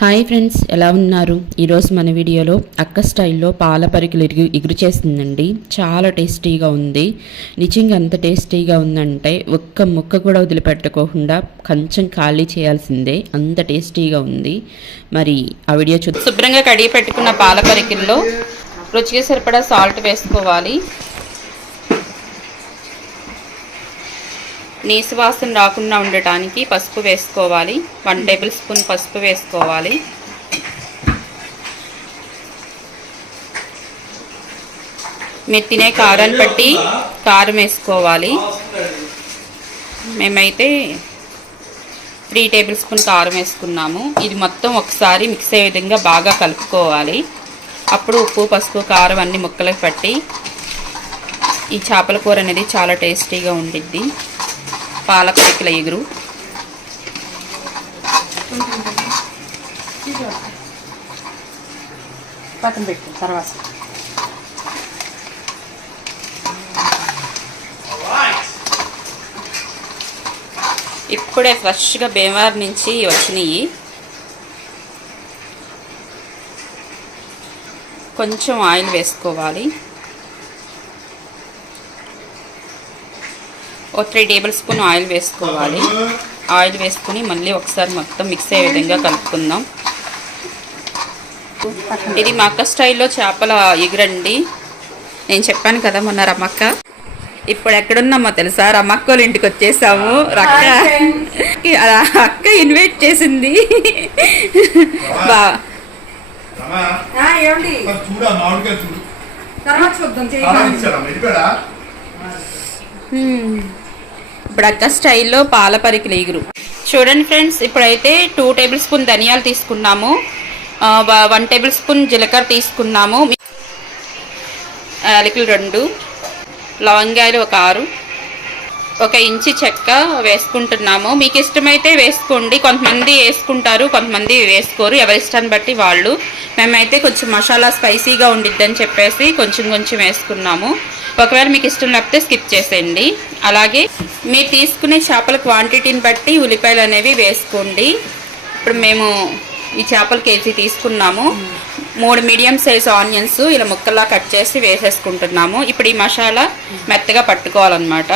Hi friends ఎలా ఉన్నారు? ఈరోజు మన వీడియోలో అక్క స్టైల్లో పాల పరికలు ఎగురు ఎగురు చేసిందండి చాలా టేస్టీగా ఉంది. నిజంగా ఎంత టేస్టీగా ఉందంటే ఒక్క ముక్క కూడా వదిలిపెట్టుకోకుండా కొంచెం ఖాళీ చేయాల్సిందే. అంత టేస్టీగా ఉంది. మరి ఆ వీడియో చూ శుభ్రంగా కడిగి పెట్టుకున్న పాల పరికల్లో రుచికి సరిపడా సాల్ట్ వేసుకోవాలి. నీసు వాసన రాకుండా ఉండటానికి పసుపు వేసుకోవాలి. వన్ టేబుల్ స్పూన్ పసుపు వేసుకోవాలి. మీరు తినే కారాన్ని బట్టి కారం వేసుకోవాలి. మేమైతే త్రీ టేబుల్ స్పూన్ కారం వేసుకున్నాము. ఇది మొత్తం ఒకసారి మిక్స్ అయ్యే విధంగా బాగా కలుపుకోవాలి. అప్పుడు ఉప్పు పసుపు కారం అన్ని ముక్కలకు పట్టి ఈ చేపల కూర అనేది చాలా టేస్టీగా ఉండిద్ది. పాల పరికల ఎగురు. పక్కన పెట్టు తర్వాత. ఇప్పుడే ఫ్రెష్గా బేమార్ నుంచి వచ్చినాయి. కొంచెం ఆయిల్ వేసుకోవాలి. ఓ త్రీ టేబుల్ స్పూన్ ఆయిల్ వేసుకోవాలి. ఆయిల్ వేసుకుని మళ్ళీ ఒకసారి మొత్తం మిక్స్ అయ్యే విధంగా కలుపుకుందాం. ఇది మా అక్క స్టైల్లో చేపల ఎగురండి. నేను చెప్పాను కదా మొన్న రమ్మక్క ఇప్పుడు ఎక్కడున్నామో తెలుసా? రమ్మక్క వాళ్ళ ఇంటికి వచ్చేసాము. రక్క అక్క ఇన్వైట్ చేసింది. బా. చూడు ఇప్పుడు అక్క స్టైల్లో పాల పరికిలు ఎగురు చూడండి ఫ్రెండ్స్ ఇప్పుడైతే టూ టేబుల్ స్పూన్ ధనియాలు తీసుకున్నాము. వ- వన్ టేబుల్ స్పూన్ జీలకర్ర తీసుకున్నాము. యాలకులు రెండు లవంగాయలు ఒక ఆరు ఒక ఇంచి చెక్క వేసుకుంటున్నాము. మీకు ఇష్టమైతే వేసుకోండి. కొంతమంది వేసుకుంటారు కొంతమంది వేసుకోరు. ఎవరి ఇష్టాన్ని బట్టి వాళ్ళు. మేమైతే కొంచెం మసాలా స్పైసీగా ఉండిద్దని చెప్పేసి కొంచెం కొంచెం వేసుకున్నాము. ఒకవేళ మీకు ఇష్టం లేకపోతే స్కిప్ చేసేయండి. అలాగే మీరు తీసుకునే చేపల క్వాంటిటీని బట్టి ఉల్లిపాయలు అనేవి వేసుకోండి. ఇప్పుడు మేము ఈ చేపల కేజీ తీసుకున్నాము. మూడు మీడియం సైజ్ ఆనియన్స్ ఇలా ముక్కల్లా కట్ చేసి వేసేసుకుంటున్నాము. ఇప్పుడు ఈ మసాలా మెత్తగా పట్టుకోవాలన్నమాట.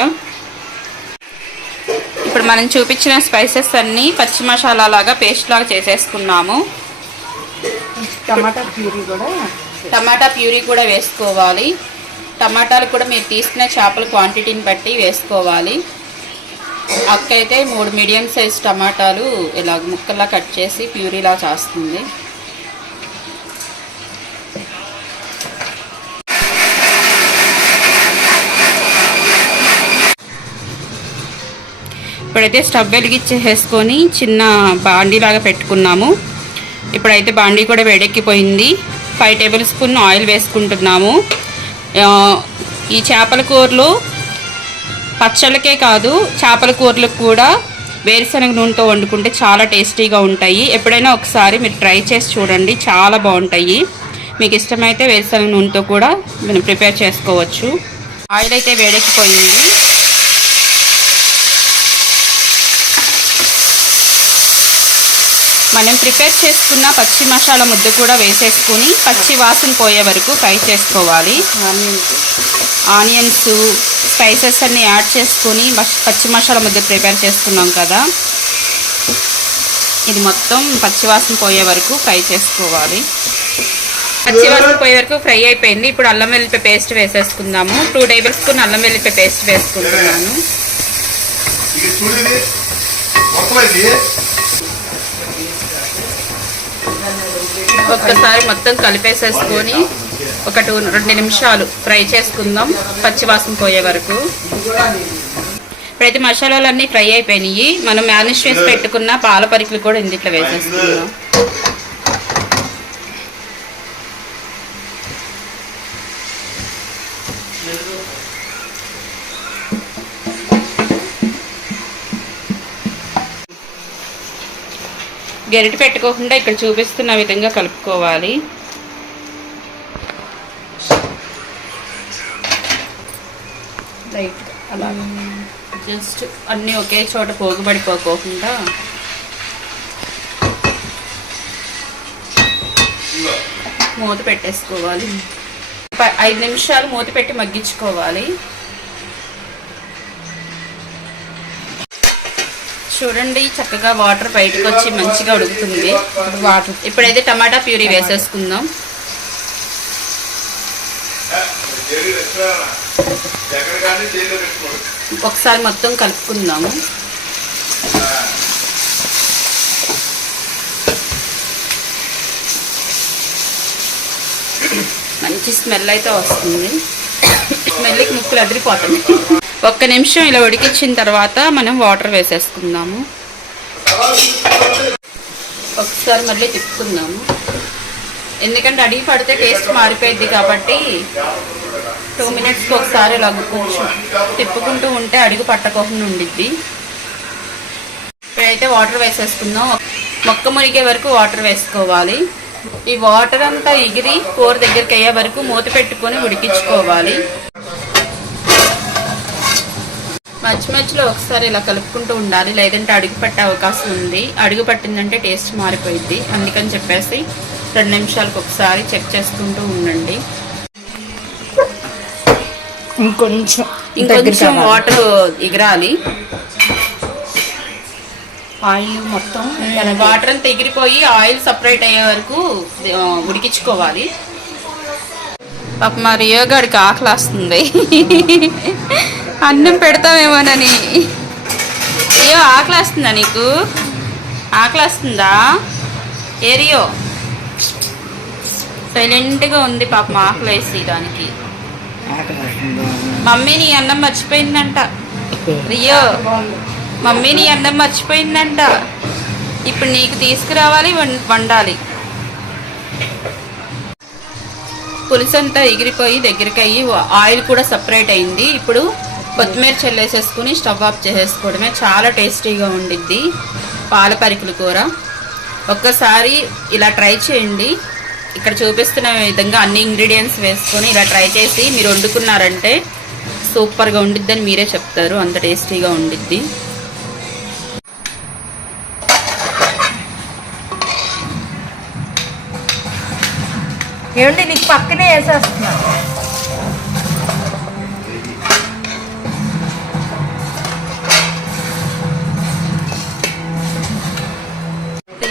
ఇప్పుడు మనం చూపించిన స్పైసెస్ అన్నీ పచ్చి మసాలా లాగా పేస్ట్ లాగా చేసేసుకున్నాము. టమాటా ప్యూరీ కూడా టమాటా ప్యూరీ కూడా వేసుకోవాలి. టమాటాలు కూడా మీరు తీసుకునే చేపల క్వాంటిటీని బట్టి వేసుకోవాలి. అక్కయితే మూడు మీడియం సైజ్ టమాటాలు ఇలా ముక్కల్లా కట్ చేసి ప్యూరీలా చేస్తుంది. ఇప్పుడైతే స్టవ్ వెలిగించేసుకొని చిన్న బాండీ లాగా పెట్టుకున్నాము. ఇప్పుడైతే బాండీ కూడా వేడెక్కిపోయింది. ఫైవ్ టేబుల్ స్పూన్ ఆయిల్ వేసుకుంటున్నాము. ఈ చేపల కూరలు పచ్చళ్ళకే కాదు చేపల కూరలకు కూడా వేరుశనగ నూనెతో వండుకుంటే చాలా టేస్టీగా ఉంటాయి. ఎప్పుడైనా ఒకసారి మీరు ట్రై చేసి చూడండి చాలా బాగుంటాయి. మీకు ఇష్టమైతే వేరుశనగ నూనెతో కూడా మనం ప్రిపేర్ చేసుకోవచ్చు. ఆయిల్ అయితే వేడెక్కిపోయింది. మనం ప్రిపేర్ చేసుకున్న పచ్చి మసాలా ముద్ద కూడా వేసేసుకుని పచ్చి వాసన పోయే వరకు ఫ్రై చేసుకోవాలి. ఆనియన్స్ ఆనియన్స్ స్పైసెస్ అన్నీ యాడ్ చేసుకొని పచ్చి మసాలా ముద్ద ప్రిపేర్ చేసుకున్నాం కదా. ఇది మొత్తం పచ్చి వాసన పోయే వరకు ఫ్రై చేసుకోవాలి. పచ్చి వాసన పోయే వరకు ఫ్రై అయిపోయింది. ఇప్పుడు అల్లం వెల్లిపాయ పేస్ట్ వేసేసుకుందాము. టూ టేబుల్ స్పూన్ అల్లం వెల్లిపాయ పేస్ట్ వేసుకుంటున్నాను ఇక చూడు ఇది మొత్తం ఇది ఒక్కసారి మొత్తం కలిపేసేసుకొని ఒక టూ రెండు నిమిషాలు ఫ్రై చేసుకుందాం పచ్చివాసన పోయే వరకు. ప్రతి మసాలాలన్నీ ఫ్రై అయిపోయినాయి. మనం మ్యానేజ్ చేసి పెట్టుకున్న పాల పరికలు కూడా ఇందిట్లో వేసేసుకుందాం. గరిటె పెట్టుకోకుండా ఇక్కడ చూపిస్తున్న విధంగా కలుపుకోవాలి. రైట్ అలా జస్ట్ అన్నీ ఒకే చోట పోగుబడిపోకోకుండా మూత పెట్టేసుకోవాలి. ప- ఐదు నిమిషాలు మూత పెట్టి మగ్గించుకోవాలి. చూడండి చక్కగా వాటర్ బయటకు వచ్చి మంచిగా ఉడుకుతుంది. వాటర్ ఇప్పుడైతే టమాటా ప్యూరీ వేసేసుకుందాం. ఒకసారి మొత్తం కలుపుకుందాము మంచి స్మెల్ అయితే వస్తుంది. స్మెల్కి ముక్కులు అదిరిపోతుంది ఒక్క నిమిషం ఇలా ఉడికించిన తర్వాత మనం వాటర్ వేసేసుకుందాము. ఒకసారి మళ్ళీ తిప్పుకుందాము. ఎందుకంటే అడిగి పడితే టేస్ట్ మారిపోయింది కాబట్టి టూ మినిట్స్కి ఒకసారి ఇలా కొంచెం తిప్పుకుంటూ ఉంటే అడుగు పట్టకోకుండా ఉండిద్ది. ఇప్పుడైతే వాటర్ వేసేసుకుందాం. మొక్క మునిగే వరకు వాటర్ వేసుకోవాలి. ఈ వాటర్ అంతా ఎగిరి కూర దగ్గరికి అయ్యే వరకు మూత పెట్టుకొని ఉడికించుకోవాలి. మధ్య మధ్యలో ఒకసారి ఇలా కలుపుకుంటూ ఉండాలి. లేదంటే అడుగు పట్టే అవకాశం ఉంది. అడుగు పట్టిందంటే టేస్ట్ మారిపోయింది అందుకని చెప్పేసి రెండు నిమిషాలకు ఒకసారి చెక్ చేసుకుంటూ ఉండండి. ఇంకొంచెం ఇంకొంచెం వాటర్ ఎగరాలి. ఆయిల్ మొత్తం వాటర్ అంతా ఎగిరిపోయి ఆయిల్ సపరేట్ అయ్యే వరకు ఉడికించుకోవాలి. పాప మా రియో గడికి ఆకలి వస్తుంది. అన్నం పెడతామేమోనని రియో ఆకలి వస్తుందా నీకు? ఆకలి వస్తుందా ఏరియో. సైలెంట్గా ఉంది పాపం ఆకలి వేసి దానికి. మమ్మీ నీ అన్నం మర్చిపోయిందంట. రియో మమ్మీ నీ అన్నం మర్చిపోయిందంట. ఇప్పుడు నీకు తీసుకురావాలి వండాలి. పులుసు అంతా ఎగిరిపోయి దగ్గరికి అయ్యి ఆయిల్ కూడా సపరేట్ అయింది. ఇప్పుడు కొత్తిమీర చల్లేసేసుకుని స్టవ్ ఆఫ్ చేసేసుకోవడమే. చాలా టేస్టీగా ఉండిద్ది పాల పరికల కూర. ఒక్కసారి ఇలా ట్రై చేయండి. ఇక్కడ చూపిస్తున్న విధంగా అన్ని ఇంగ్రీడియంట్స్ వేసుకొని ఇలా ట్రై చేసి మీరు వండుకున్నారంటే సూపర్గా ఉండిద్దని మీరే చెప్తారు. అంత టేస్టీగా ఉండిద్ది. ఏమండి నీకు పక్కనే వేసేస్తున్నా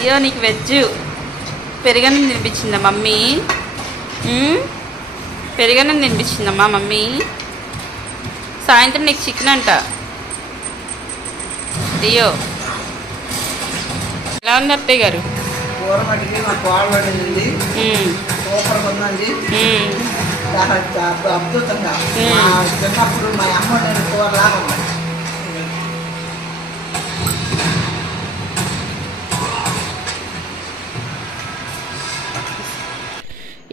అయ్యో నీకు వెజ్ పెరుగన్నం తినిపించిందా మమ్మీ? పెరుగన్నం తినిపించిందమ్మా మమ్మీ? సాయంత్రం నీకు చికెన్ అంట. అయ్యో. ఎలా ఉంది అత్తయ్య గారు? కూర మట్టికి ఉందండి. అద్భుతంగా. చిన్నప్పుడు మా అమ్మ నేను కూరలాగా ఉంది.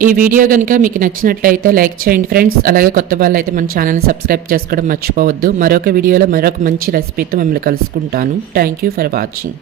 ఈ వీడియో కనుక మీకు నచ్చినట్లయితే లైక్ చేయండి ఫ్రెండ్స్. అలాగే కొత్త వాళ్ళు అయితే మన ఛానల్ని సబ్స్క్రైబ్ చేసుకోవడం మర్చిపోవద్దు. మరొక వీడియోలో మరొక మంచి రెసిపీతో మిమ్మల్ని కలుసుకుంటాను. Thank you for watching